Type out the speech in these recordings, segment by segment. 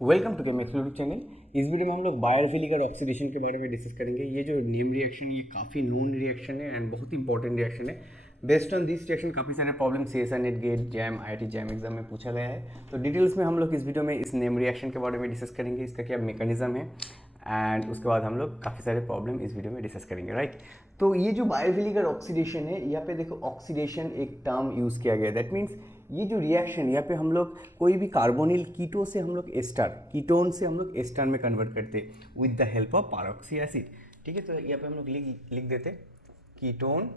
Welcome to Chemix YouTube channel. इस video में हम लोग बायोफिलिक ऑक्सीडेशन के बारे में डिस्कस करेंगे। ये जो नेम रिएक्शन ये काफ़ी नोन रिएक्शन है एंड बहुत ही इंपॉर्टेंट रिएक्शन है। बेस्ड ऑन दिस रिएक्शन काफ़ी सारे problem CSIR NET GATE JAM IIT JAM exam में पूछा गया है। तो डिटेल्स में हम लोग इस वीडियो में इस नेम रिएक्शन के बारे में डिस्कस करेंगे, इसका क्या मैकेनिज्म है एंड उसके बाद हम लोग काफ़ी सारे प्रॉब्लम इस वीडियो में डिस्कस करेंगे, राइट। तो ये जो बायोफिलिक ऑक्सीडेशन है, यहाँ पे देखो ऑक्सीडेशन एक टर्म यूज़ किया गया है। दैट मीन्स ये जो रिएक्शन यहाँ पे हम लोग कोई भी कार्बोनिल कीटो से हम लोग एस्टर कीटोन से हम लोग एस्टर में कन्वर्ट करते with the help of peroxy acid. ठीक है, तो यहाँ पे हम लोग लिख देते ketone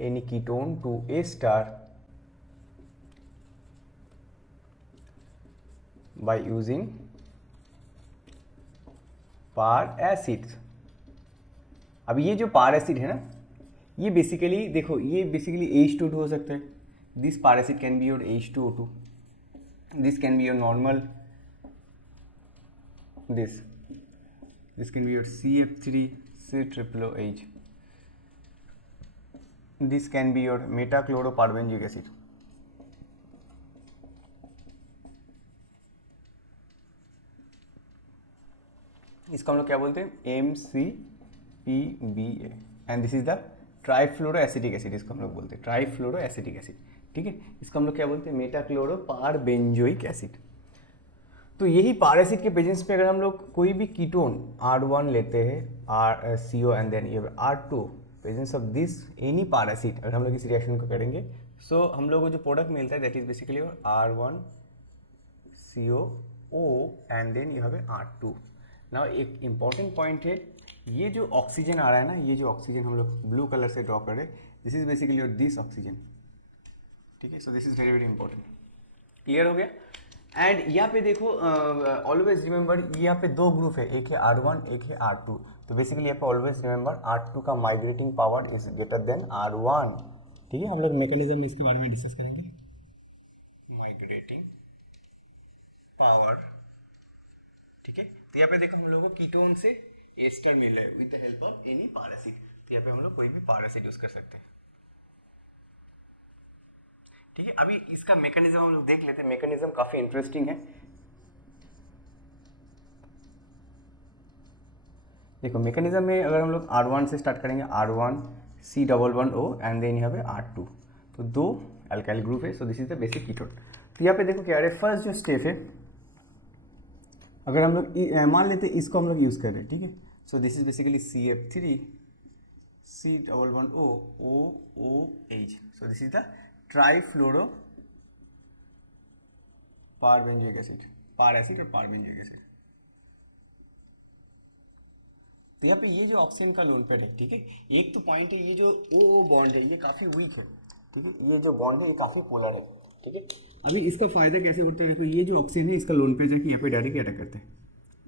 any ketone to ester by using per acid. अब ये जो पार एसिड है ना, ये बेसिकली देखो, ये बेसिकली H2O2 हो सकता है। This per acid can be your H2O2, this can be your normal, this can be your CF3COOH, this can be your metachloroperbenzoic acid. इसको हम लोग क्या बोलते हैं, MCPBA and this is the trifluoro acetic acid. इसको हम लोग बोलते हैं ट्राइफ्लोरो एसिटिक एसिड। ठीक है, इसको हम लोग क्या बोलते हैं, मेटाक्लोरोपारबेंजोइक एसिड। तो यही पार एसिड के प्रेजेंस पे अगर हम लोग कोई भी कीटोन R1 लेते हैं, CO एंड देन ये R2, presence of this any par acid, अगर हम लोग इस रिएक्शन को करेंगे सो हम लोग को जो प्रोडक्ट मिलता है that is basically R1COO and then you have R2। Now एक इंपॉर्टेंट पॉइंट है, ये जो ऑक्सीजन आ रहा है ना, ये जो ऑक्सीजन हम लोग ब्लू कलर से ड्रॉ कर रहे हैं, this is basically your this oxygen. ठीक है, so this is very very important. Clear हो गया। एंड यहाँ पे देखो, ऑलवेज रिमेंबर यहाँ पे दो ग्रुप है, एक है R1 एक है R2। तो बेसिकली यहाँ पे ऑलवेज रिमेंबर R2 का migrating power is greater than R1। ठीक है, हम लोग मैकेनिज्म इसके बारे में डिस्कस करेंगे। माइग्रेटिंग पावर, ठीक है। तो यहाँ पे देखो हम लोगों को कीटोन से एस्टर मिल रहा है with the help of any par acid. तो यहाँ पे हम लोग कोई भी पार एसिड यूज कर सकते हैं। ठीक है, अभी इसका मैकेनिज्म हम लोग देख लेते हैं। मैकेनिज्म काफी इंटरेस्टिंग है। देखो मैकेनिज्म में अगर हम लोग R1 से स्टार्ट करेंगे, R1C11O एंड देन यहाँ पे R2, तो दो अल्काइल ग्रुप है। So this is the basic ketone. तो यहाँ पे देखो क्या है, फर्स्ट जो स्टेप है, अगर हम लोग मान लेते हैं इसको हम लोग यूज कर रहे हैं। ठीक है, so this is basically CF3C11O OOH। So this is the trifluoro perbenzoic acid, per acid और पारबेंजोइक एसिड। तो यहाँ पे ये जो ऑक्सीजन का लोन पेयर है, ठीक है, एक तो पॉइंट है, ये जो ओ बॉन्ड है ये काफी वीक है। ठीक है, ये जो बॉन्ड है ये काफी पोलर है। ठीक है, अभी इसका फायदा कैसे होता है, देखो ये जो ऑक्सीजन है इसका लोन पेयर जाके यहाँ पे डायरेक्ट अटैक करते हैं।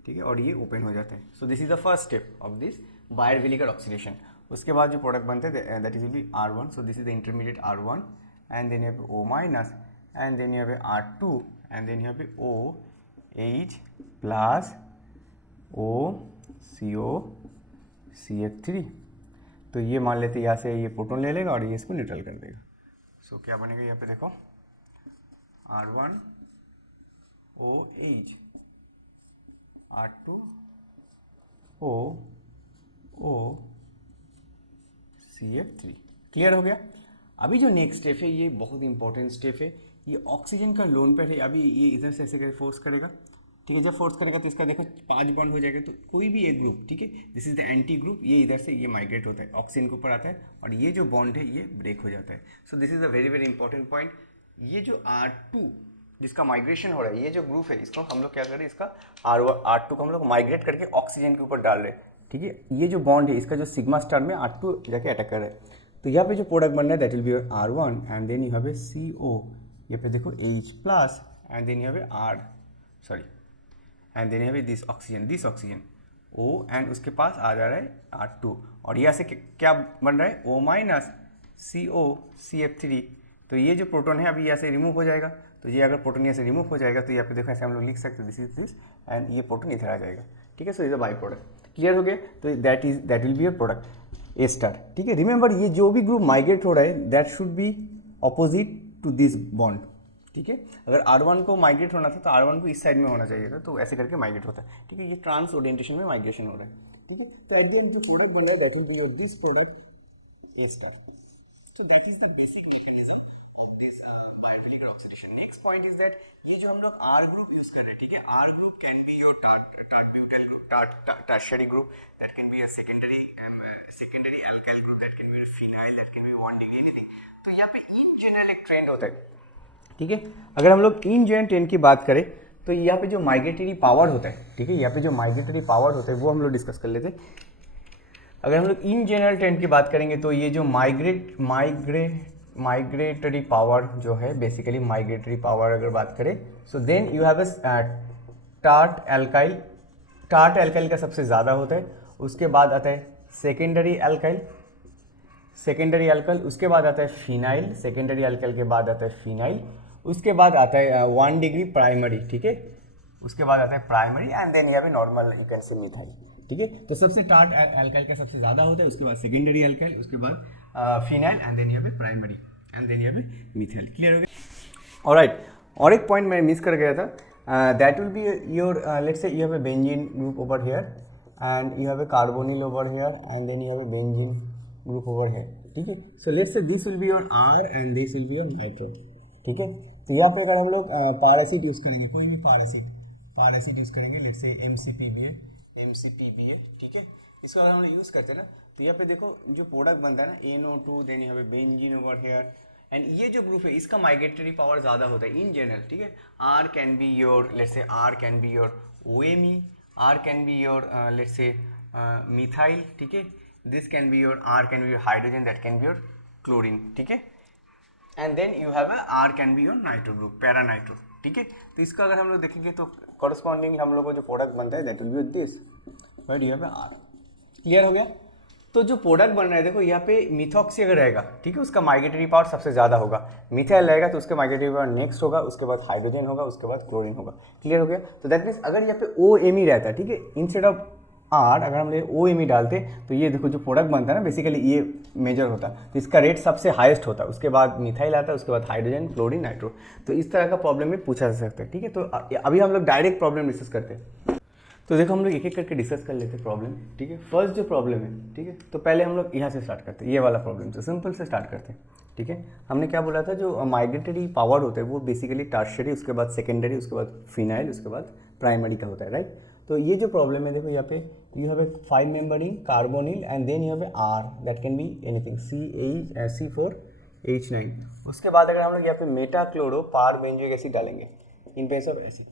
ठीक है, और ये ओपन हो जाता है। So this is the first step of this biophilic oxidation. उसके बाद जो प्रोडक्ट बनते हैं that is will be R1। So this is the intermediate R1 and then you have O minus and then you have R2 and then you have OH plus OCO CH3। तो ये मान लेते यहाँ से ये proton ले लेगा और ये इसको न्यूट्रल कर देगा। सो क्या बनेगा, यहाँ पे देखो R1 OH R2 O CF3। Clear हो गया। अभी जो नेक्स्ट स्टेप है ये बहुत इंपॉर्टेंट स्टेप है। ये ऑक्सीजन का लोन पेयर है। अभी ये इधर से ऐसे करके फोर्स करेगा। ठीक है, जब फोर्स करेगा तो इसका देखो 5 बॉन्ड हो जाएगा। तो कोई भी एक ग्रुप, ठीक है, this is the anti group, ये इधर से ये माइग्रेट होता है, ऑक्सीजन के ऊपर आता है और ये जो बॉन्ड है ये ब्रेक हो जाता है। So this is a very very important point. ये जो R2 जिसका माइग्रेशन हो रहा है, ये जो ग्रुप है इसको हम लोग क्या कर रहे हैं, इसका R2 को हम लोग माइग्रेट करके ऑक्सीजन के ऊपर डाल रहे हैं। ठीक है, ये जो बॉन्ड है इसका जो सिग्मा स्टार में R2 जाके अटैक कर रहा है। तो यहाँ पे जो प्रोडक्ट बन रहा है that will be R1 and then you have a CO, यहाँ पे देखो H plus and then you have a and then you have this oxygen O and उसके पास आ जा रहा है R2 और यहाँ से क्या बन रहा है O माइनस CO CF3। तो ये जो प्रोटोन है अभी यहाँ से रिमूव हो जाएगा। तो ये अगर प्रोटोन यहाँ से रिमूव हो जाएगा तो यहाँ पे देखो ऐसे हम लोग लिख सकते हैं दिस इज दिस एंड ये प्रोटोन इधर आ जाएगा। ठीक है, so is a by product. Clear हो गया। तो that will be your product A star. ठीक है, रिमेंबर ये जो भी ग्रुप माइग्रेट हो रहा है that should be opposite to this bond. ठीक है। अगर R1 को माइग्रेट होना था तो R1 को इस साइड में होना चाहिए था, तो ऐसे करके माइग्रेट होता है, ठीक है। ये ट्रांस ओरिएंटेशन में माइग्रेशन हो रहा है, ठीक है। तो एट द एंड जो प्रोडक्ट बन रहा है that will be your this product A star. So that is the basic mechanism of this biphilic oxidation. Next point is that ये जो हम लोग R group use कर रहे हैं, ठीक है, R group can be your tart butyl group, tertiary group, that can be a secondary alkyl group, that can be a phenyl, that can be 1 degree anything. तो यहाँ पे इन जनरल एक trend होता है, ठीक है। अगर हम लोग इन जनरल ट्रेंड की बात करें तो यहाँ पे जो माइग्रेटरी पावर होता है, ठीक है, यहाँ पे जो माइग्रेटरी पावर होता है वो हम लोग डिस्कस कर लेते हैं। अगर हम लोग इन जनरल ट्रेंड की बात करेंगे तो ये जो माइग्रेटरी पावर जो है, बेसिकली माइग्रेटरी पावर अगर बात करें, so then you have a tert alkyl का सबसे ज़्यादा होता है, उसके बाद आता है सेकेंडरी एल्काइल, उसके बाद आता है फिनाइल, सेकेंडरी एल्काइल के बाद आता है फिनाइल, उसके बाद आता है 1 डिग्री प्राइमरी, ठीक है, उसके बाद आता है प्राइमरी, एंड देन यहाँ पे normal you can say methyl, ठीक है। तो सबसे टार्ट एल्काइल का सबसे ज़्यादा होता है, उसके बाद सेकेंडरी एल्काइल, उसके बाद फिनाइल, एंड देन यहाँ पे प्राइमरी, एंड देन यहाँ पे मिथाइल। क्लियर हो गया? ऑलराइट, और एक पॉइंट मैं मिस कर गया था, that will be your let's say you have a benzene group over here and you have a carbonyl over here and then you have a benzene group over here, ठीक है। So let's say this will be your R and this will be your nitro, ठीक है। तो यहाँ पे अगर हम लोग पार एसिड यूज़ करेंगे, कोई भी पार एसिड यूज़ करेंगे, लेट्स से MCPBA, ठीक है, इसको अगर हम लोग यूज़ करते हैं ना, तो यहाँ पे देखो जो प्रोडक्ट बनता है ना NO2, देन यहाँ पे बेंजीन ओवर हियर, एंड ये जो ग्रुप है इसका माइग्रेटरी पावर ज़्यादा होता है इन जनरल, ठीक है। R can be your let's say R can be your OMe, R can be your let's say methyl, ठीक है, this can be your R can be your hydrogen, that can be your chlorine, ठीक है, and then you have a R can be your nitro group, para nitro, ठीक है। तो इसका अगर हम लोग देखेंगे तो कॉरस्पॉन्डिंग हम लोग को जो प्रोडक्ट बनता है that will B this, but you have a R। Clear हो गया? तो जो प्रोडक्ट बन रहा है देखो यहाँ पे मिथॉक्सी अगर रहेगा, ठीक है, उसका माइग्रेटरी पावर सबसे ज़्यादा होगा, मिथाइल रहेगा तो उसका माइग्रेटरी पावर नेक्स्ट होगा, उसके बाद हाइड्रोजन होगा, उसके बाद क्लोरीन होगा। क्लियर हो गया? तो दैट मीन्स अगर यहाँ पे OMe रहता है, ठीक है, इंस्टेड ऑफ R अगर हम OMe डालते तो ये देखो जो प्रोडक्ट बनता है ना बेसिकली ये मेजर होता है, तो इसका रेट सबसे हाईएस्ट होता है, उसके बाद मिथाइल आता है, उसके बाद हाइड्रोजन, क्लोरीन, नाइट्रो। तो इस तरह का प्रॉब्लम भी पूछा जा सकता है, ठीक है। तो अभी हम लोग डायरेक्ट प्रॉब्लम डिस्कस करते हैं। तो देखो हम लोग एक एक करके डिस्कस कर लेते हैं प्रॉब्लम, ठीक है। फर्स्ट जो प्रॉब्लम है, ठीक है, तो पहले हम लोग यहाँ से स्टार्ट करते हैं, ये वाला प्रॉब्लम से सिंपल से स्टार्ट करते हैं, ठीक है। हमने क्या बोला था, जो माइग्रेटरी पावर होता है वो बेसिकली टर्शियरी, उसके बाद सेकेंडरी, उसके बाद फिनाइल, उसके बाद प्राइमरी का होता है, राइट। तो ये जो प्रॉब्लम है देखो यहाँ पे you have a 5 member ring carbonyl and then you have a R that can be anything C4H9। उसके बाद अगर हम लोग यहाँ पे meta chloro perbenzoic acid डालेंगे इन प्लेस ऑफ एसिड,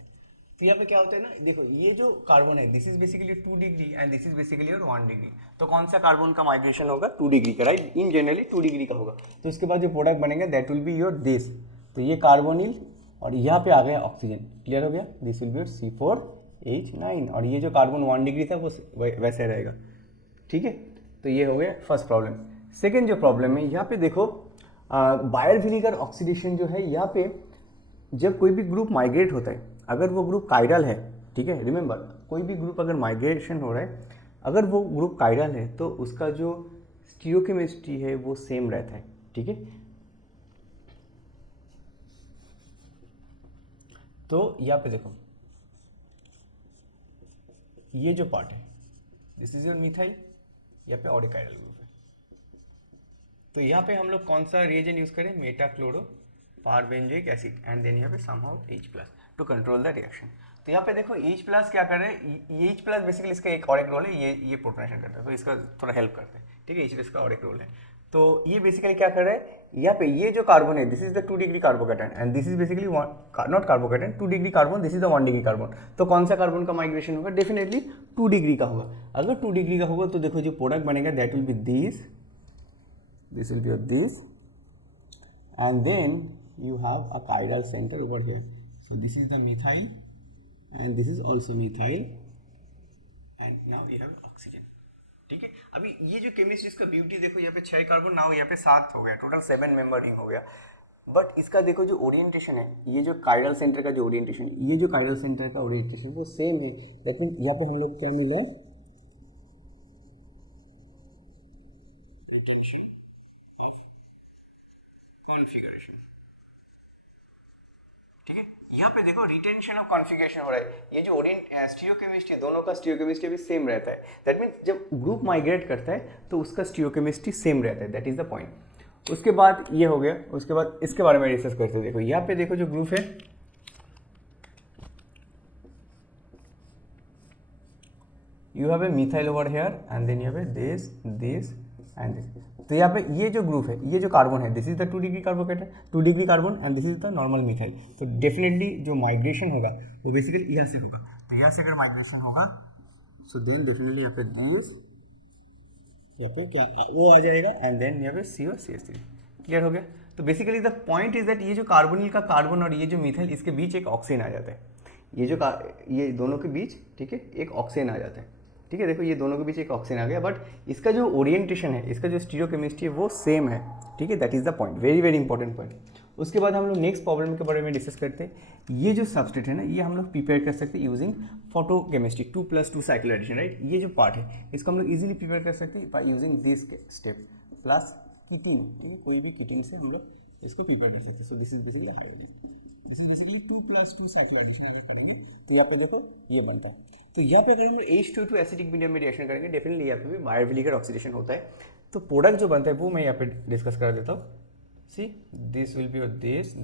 तो यहाँ पे क्या होता है ना, देखो ये जो कार्बन है this is basically 2 degree and this is basically your 1 degree, तो कौन सा कार्बन का माइग्रेशन होगा 2 डिग्री का, राइट, इन जनरली 2 डिग्री का होगा। तो इसके बाद जो प्रोडक्ट बनेगा that will be your this, तो ये कार्बोनिल और यहाँ पे आ गया ऑक्सीजन। क्लियर हो गया? This will be your C4H9 और ये जो कार्बन 1 डिग्री था वो वैसे रहेगा, ठीक है। तो ये हो गया फर्स्ट प्रॉब्लम। सेकेंड जो प्रॉब्लम है यहाँ पे देखो बायोफिलिक ऑक्सीडेशन जो है, यहाँ पे जब कोई भी ग्रुप माइग्रेट होता है, अगर वो ग्रुप कायरल है, ठीक है, रिमेंबर कोई भी ग्रुप अगर माइग्रेशन हो रहा है, अगर वो ग्रुप कायरल है तो उसका जो स्टीरियोकेमिस्ट्री है वो सेम रहता है, ठीक है। तो यहाँ पे देखो ये जो पार्ट है दिस इज योर मिथाइल, यहाँ पे और एक कायरल ग्रुप है, तो यहाँ पे हम लोग कौन सा रिएजेंट यूज करें, meta chloro perbenzoic acid and then यहाँ पे somehow H+ to control the reaction. तो यहाँ पे देखो H+ क्या कर रहे हैं, H+ बेसिकली इसका एक और एक रोल है, ये प्रोटोनेशन करता है, तो इसका थोड़ा हेल्प करते हैं, ठीक है, H+ का और एक रोल है। तो ये बेसिकली क्या कर रहा है, यहाँ पे ये जो कार्बन है this is the 2 degree कार्बोकेटन and this is basically not कार्बोकेटन 2 degree carbon, this is the 1 degree carbon. तो कौन सा कार्बन का माइग्रेशन होगा, डेफिनेटली 2 डिग्री का होगा। अगर 2 डिग्री का होगा तो देखो जो प्रोडक्ट बनेगा that will B this will be of this and then you have a chiral center over here, so this is the methyl and this is also methyl and now we have oxygen, ठीक है। अभी ये जो chemistry इसका beauty देखो, यहाँ पे 6 carbon, now यहाँ पे 7 हो गया, टोटल 7 मेंबर रिंग हो गया। बट इसका देखो जो ओरिएंटेशन है, ये जो कायरल सेंटर का जो ओरिएंटेशन, ये जो कायरल सेंटर का ओरिएंटेशन वो सेम है, लेकिन यहाँ पे हम लोग क्या मिला है, कॉन्फिगरेशन, यहाँ पे देखो रिटेंशन ऑफ कॉन्फ़िगरेशन हो रहा है, ये जो स्टीरियोकेमिस्ट्री दोनों का स्टीरियोकेमिस्ट्री भी सेम रहता है, दैट मीन्स जब ग्रुप माइग्रेट करता है तो उसका स्टीरियोकेमिस्ट्री सेम रहता है, दैट इज द पॉइंट। उसके बाद ये हो गया, उसके बाद इसके बारे में डिस्कस करते हैं। देखो यहाँ पे देखो जो ग्रुप है, you have a methyl over here and then you have a this and this। तो यहाँ पे ये जो ग्रुप है, ये जो कार्बन है, this is the 2 degree कार्बोकेटन, 2 degree carbon and this is the normal methyl. तो डेफिनेटली जो माइग्रेशन होगा वो बेसिकली यहाँ से होगा। तो यहाँ से अगर माइग्रेशन होगा सो देन डेफिनेटली यहाँ पे दिस, यहाँ पे क्या वो आ जाएगा एंड देन यहाँ पे सी और CH3। क्लियर हो गया। तो basically the point is that ये जो कार्बोनिल का कार्बन और ये जो मिथाइल, इसके बीच एक ऑक्सीजन आ जाता है, ये दोनों के बीच, ठीक है, एक ऑक्सीजन आ जाता है। ठीक है, देखो ये दोनों के बीच एक ऑक्सीजन आ गया, बट इसका जो ओरिएंटेशन है, इसका जो स्टीरियोकेमिस्ट्री है वो सेम है। ठीक है, that is the point, very very important point. उसके बाद हम लोग नेक्स्ट प्रॉब्लम के बारे में डिस्कस करते हैं। ये जो सबस्ट्रेट है ना, ये हम लोग प्रिपेयर कर सकते हैं using photochemistry 2+2 cycle addition, right. ये जो पार्ट है इसको हम लोग इजीली प्रिपेयर कर सकते हैं by using this step plus ketene. ठीक है, कोई भी कीटीन से हम लोग इसको प्रिपेयर कर सकते हैं। So this is basically hydrogen, this is basically 2+2 cycle addition अगर करेंगे तो यहाँ पे देखो ये बनता है। तो यहाँ पे अगर हम H2 एसिडिक मीडियम में रिएक्शन करेंगे, डेफिनेटली यहाँ पे भी बायोविलिगर ऑक्सीडेशन होता है। तो प्रोडक्ट जो बनता है वो मैं यहाँ पे डिस्कस कर देता हूँ। See this will be your this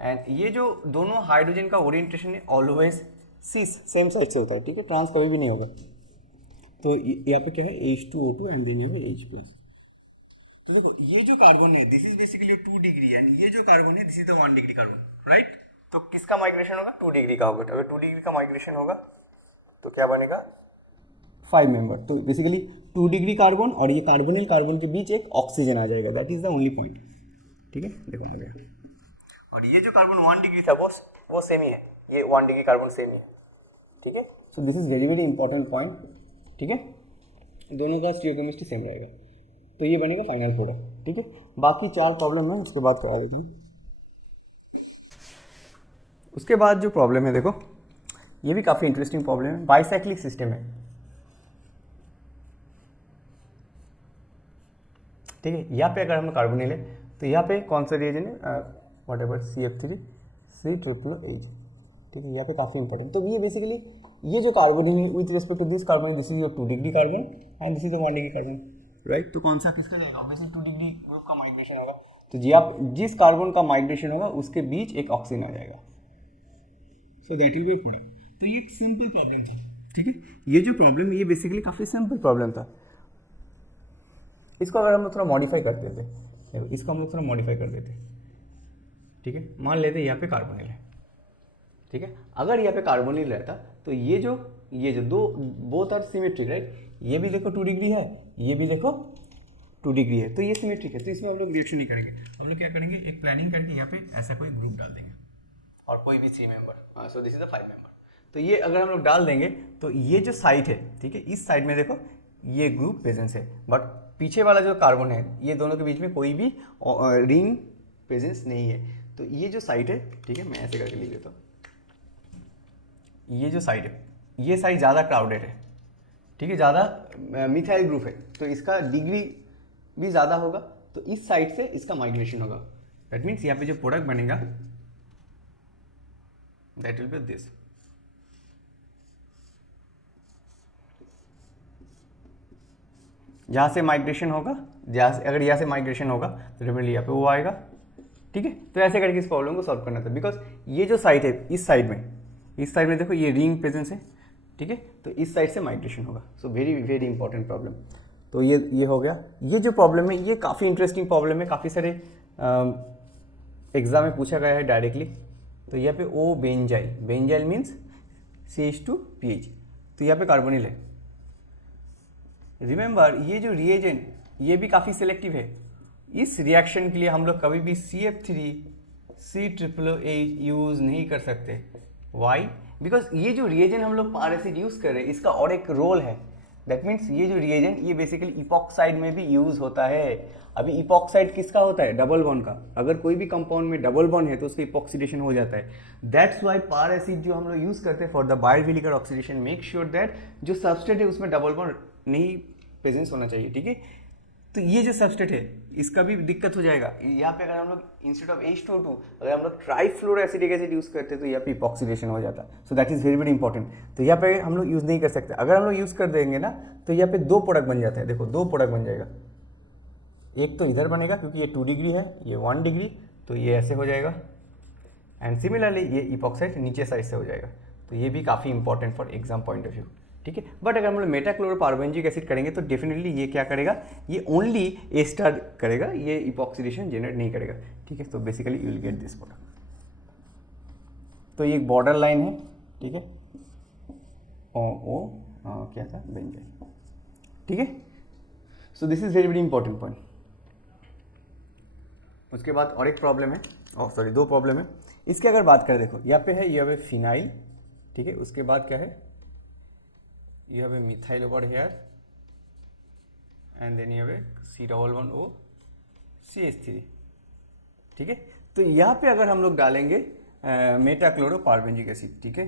and ये जो दोनों हाइड्रोजन का ओरिएंटेशन है ऑलवेज सिस सेम साइड से होता है। ठीक है, ट्रांस कभी भी नहीं होगा। तो यहाँ पे क्या है H2O2 एंड देन यहाँ पे H+। तो देखो ये जो कार्बन है this is basically 2 degree and ये जो कार्बन है this is the 1 degree carbon, right. तो किसका माइग्रेशन होगा, 2 डिग्री का होगा। तो अगर 2 डिग्री का माइग्रेशन होगा तो क्या बनेगा 5 मेंबर। तो बेसिकली 2 डिग्री कार्बन और ये कार्बोनिल कार्बन के बीच एक ऑक्सीजन आ जाएगा, that is the only point. ठीक है, देखो आ गया। और ये जो कार्बन 1 डिग्री था वो सेम ही है, ये 1 डिग्री कार्बन सेम ही है। ठीक है, so this is very very important point. ठीक है, दोनों का स्टीरियोकेमिस्ट्री सेम रहेगा, तो ये बनेगा फाइनल प्रोडक्ट। ठीक है, बाकी 4 प्रॉब्लम है उसके बाद करा देता हूँ। उसके बाद जो प्रॉब्लम है देखो, ये भी काफ़ी इंटरेस्टिंग प्रॉब्लम है, बाइसाइक्लिक सिस्टम है। ठीक है, यहाँ पे अगर हम कार्बोनिल है तो यहाँ पे कौन सा रिएजेंट है, वॉट एवर CF3 COOH। ठीक है, यहाँ पे काफ़ी इंपॉर्टेंट। तो ये बेसिकली ये जो कार्बोनिल है with respect to this carbon, this is your 2 degree carbon and this is the 1 degree carbon, right. तो कौन सा किसका जाएगा, ऑब्वियसली 2 डिग्री ग्रुप का माइग्रेशन होगा। तो जी आप जिस कार्बन का माइग्रेशन होगा उसके बीच एक ऑक्सीजन आ जाएगा, so that will B product. तो ये एक सिंपल प्रॉब्लम था। ठीक है, ये जो प्रॉब्लम ये बेसिकली काफ़ी सिंपल प्रॉब्लम था। इसको अगर हम लोग थोड़ा मॉडिफाई कर देते, देखो इसको हम लोग थोड़ा मॉडिफाई कर देते। ठीक है, मान लेते यहाँ पे कार्बोनिल है। ठीक है, अगर यहाँ पे कार्बोनिल रहता तो ये जो दो बोथ आर सिमेट्रिक, राइट। ये भी देखो 2 डिग्री है, ये भी देखो 2 डिग्री है, तो ये सिमेट्रिक है। तो इसमें हम लोग रिएक्शन नहीं करेंगे, हम लोग क्या करेंगे, एक प्लानिंग करके यहाँ पे ऐसा कोई ग्रुप डाल देंगे और कोई भी 3 member. So this is the 5 member. तो ये अगर हम लोग डाल देंगे तो ये जो साइड है, ठीक है, इस साइड में देखो ये ग्रुप प्रेजेंस है, बट पीछे वाला जो कार्बन है ये दोनों के बीच में कोई भी रिंग प्रेजेंस नहीं है। तो ये जो साइड है, ठीक है, मैं ऐसे करके लिख देता हूँ, ये जो साइड है ये साइड ज़्यादा क्राउडेड है। ठीक है, ज़्यादा मिथाइल ग्रुप है तो इसका डिग्री भी ज़्यादा होगा, तो इस साइड से इसका माइग्रेशन होगा। दैट मीन्स यहाँ पे जो प्रोडक्ट बनेगा दैट विल बी दिस। जहाँ से माइग्रेशन होगा, अगर यहाँ से माइग्रेशन होगा तो डेफिनेटली यहाँ पे वो आएगा। ठीक है, तो ऐसे करके इस प्रॉब्लम को सॉल्व करना था, बिकॉज ये जो साइड है इस साइड में देखो ये रिंग प्रेजेंस है। ठीक है, तो इस साइड से माइग्रेशन होगा। So very very important problem. तो ये हो गया। ये जो प्रॉब्लम है ये काफ़ी इंटरेस्टिंग प्रॉब्लम है, काफ़ी सारे एग्जाम में पूछा गया है डायरेक्टली। तो यहाँ पे ओ बेंजाइल मीन्स CH2PH, तो यहाँ पे कार्बोनिल है। रिमेंबर ये जो रिएजेंट ये भी काफ़ी सिलेक्टिव है। इस रिएक्शन के लिए हम लोग कभी भी CF3COOH यूज़ नहीं कर सकते। वाई? बिकॉज ये जो रिएजेंट हम लोग पार एसिड यूज़ कर रहे हैं इसका और एक रोल है। दैट मीन्स ये जो रिएजेंट ये बेसिकली इपॉक्साइड में भी यूज़ होता है। अभी इपॉक्साइड किसका होता है? डबल बॉन्ड का। अगर कोई भी कंपाउंड में डबल बॉन्ड है तो उसका इपॉक्सीडेशन हो जाता है। दैट्स वाई पार एसिड जो हम लोग यूज़ करते हैं for the Baeyer Villiger oxidation, make sure that जो सबस्ट्रेट है उसमें डबल बॉन्ड नहीं प्रेजेंस होना चाहिए। ठीक है, तो ये जो सबस्टेट है इसका भी दिक्कत हो जाएगा। यहाँ पे अगर हम लोग इंस्टेड ऑफ H2O2 अगर हम लोग ट्राइफ्लोरोएसिटिक एसिड यूज़ करते तो यहाँ पे इपॉक्सीडेशन हो जाता। So that is very very important. तो यहाँ पे हम लोग यूज़ नहीं कर सकते। अगर हम लोग यूज़ कर देंगे ना तो यहाँ पे 2 प्रोडक्ट बन जाते हैं। देखो 2 प्रोडक्ट बन जाएगा, एक तो इधर बनेगा क्योंकि ये 2 डिग्री है, ये 1 डिग्री, तो ये ऐसे हो जाएगा। एंड सिमिलरली ये इपॉक्साइड नीचे साइड से हो जाएगा। तो ये भी काफ़ी important for exam point of view, ठीक है। बट अगर हम लोग मेटाक्लोरोपार्बेंजिक एसिड करेंगे तो डेफिनेटली ये क्या करेगा, ये ओनली ए स्टार करेगा, ये इपॉक्सीडेशन जनरेट नहीं करेगा, ठीक है। तो basically you will get this product. तो ये एक बॉर्डर लाइन है, ठीक है, ओ क्या था, बेंजाइन, ठीक है। So this is very very important point. उसके बाद और एक प्रॉब्लम है, सॉरी 2 प्रॉब्लम है। इसके अगर बात करें, देखो यहाँ पे है, ये है फिनाइल, ठीक है। उसके बाद क्या है, you have a methyl over here and then you have a C11O CH3, ठीक है। तो यहाँ पे अगर हम लोग डालेंगे मेटाक्लोरोपार्बेंजिक एसिड, ठीक है,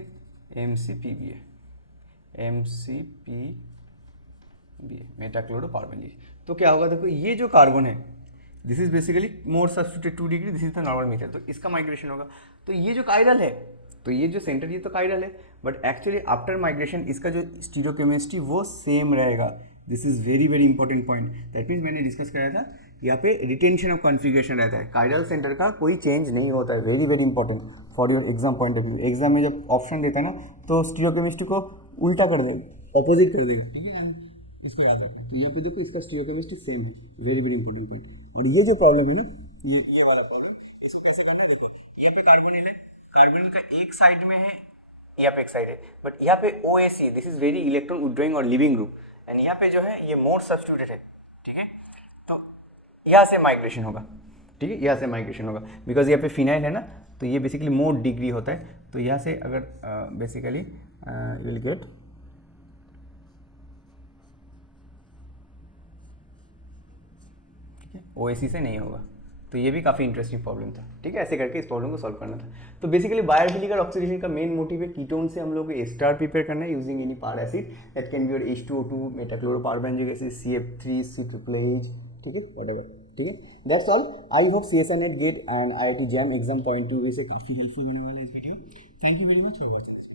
MCPBA मेटाक्लोरोपार्बेंजिक, तो क्या होगा, देखो ये जो कार्बन है this is basically more substituted 2 degree, this is the normal methyl, तो इसका माइग्रेशन होगा। तो ये जो कायरल है, तो ये जो सेंटर, ये तो कायरल है, बट एक्चुअली आफ्टर माइग्रेशन इसका जो स्टीरियोकेमिस्ट्री वो सेम रहेगा। This is very very important point. That means मैंने डिस्कस कराया था, यहाँ पे रिटेंशन ऑफ कॉन्फिगरेशन रहता है, कायरल सेंटर का कोई चेंज नहीं होता है। Very very important for your exam point of view. Exam में जब ऑप्शन देता है ना तो स्टीरियोकेमिस्ट्री को उल्टा कर देगा, अपोजिट कर देगा, ठीक है, इस पर आ जाएगा। तो यहाँ पे देखो इसका स्टीरियोकेमिस्ट्री सेम है, वेरी वेरी इंपॉर्टेंट पॉइंट। और ये जो प्रॉब्लम है ना, ये वाला प्रॉब्लम, इसको कैसे करना है, देखो ये पे कार्बोनिल है, कार्बोनिल का एक साइड में है, यहाँ पे एक साइड है, बट यहाँ पे OAC, this is very electron withdrawing और लिविंग ग्रुप, एंड यहाँ पे जो है ये मोर सब्स्टिट्यूटेड है, ठीक है। तो यहाँ से माइग्रेशन होगा, ठीक है, यहाँ से माइग्रेशन होगा, बिकॉज यहाँ पे फिनाइल है ना, तो ये बेसिकली मोर डिग्री होता है। तो यहाँ से अगर बेसिकली यू विल गेट, ठीक है, OAC से नहीं होगा। तो ये भी काफ़ी इंटरेस्टिंग प्रॉब्लम था, ठीक है। ऐसे करके इस प्रॉब्लम को सॉल्व करना था। तो बेसिकली बायोफिजिकल ऑक्सीडेशन का मेन मोटिव है कीटोन से हम लोग को एस्टर प्रिपेयर करना है using any par acid that can be your H2O2, metachloroperbenzoic acid, CF3, C-AAH, ठीक है, व्हाटएवर, ठीक है। That's all. I hope CSIR NET GATE and IIT JAM exam point of view से काफ़ी हेल्पफुल होने वाला है इस video. Thank you very much for watching.